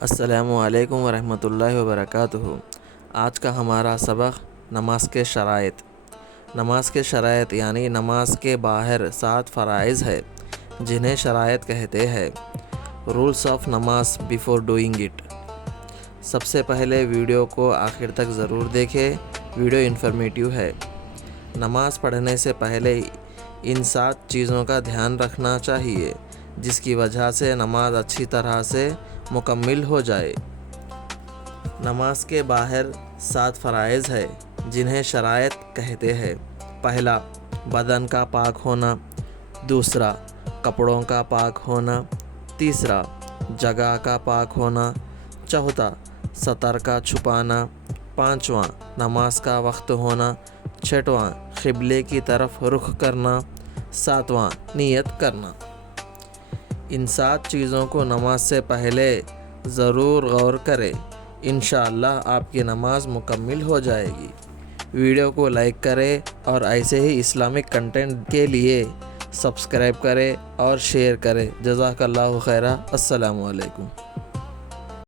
السلام علیکم ورحمۃ اللہ وبرکاتہ۔ آج کا ہمارا سبق نماز کے شرائط۔ نماز کے شرائط یعنی نماز کے باہر 7 فرائض ہے جنہیں شرائط کہتے ہیں۔ رولز آف نماز بیفور ڈوئنگ اٹ۔ سب سے پہلے ویڈیو کو آخر تک ضرور دیکھیں، ویڈیو انفارمیٹیو ہے۔ نماز پڑھنے سے پہلے ان 7 چیزوں کا دھیان رکھنا چاہیے جس کی وجہ سے نماز اچھی طرح سے مکمل ہو جائے۔ نماز کے باہر 7 فرائض ہے جنہیں شرائط کہتے ہیں۔ پہلا، بدن کا پاک ہونا۔ دوسرا، کپڑوں کا پاک ہونا۔ تیسرا، جگہ کا پاک ہونا۔ چوتھا، سطر کا چھپانا۔ پانچواں، نماز کا وقت ہونا۔ چھٹواں، قبلے کی طرف رخ کرنا۔ ساتواں، نیت کرنا۔ ان 7 چیزوں کو نماز سے پہلے ضرور غور کریں، انشاءاللہ آپ کی نماز مکمل ہو جائے گی۔ ویڈیو کو لائک کریں اور ایسے ہی اسلامک کنٹینٹ کے لیے سبسکرائب کریں اور شیئر کریں۔ جزاک اللہ خیرہ۔ السلام علیکم۔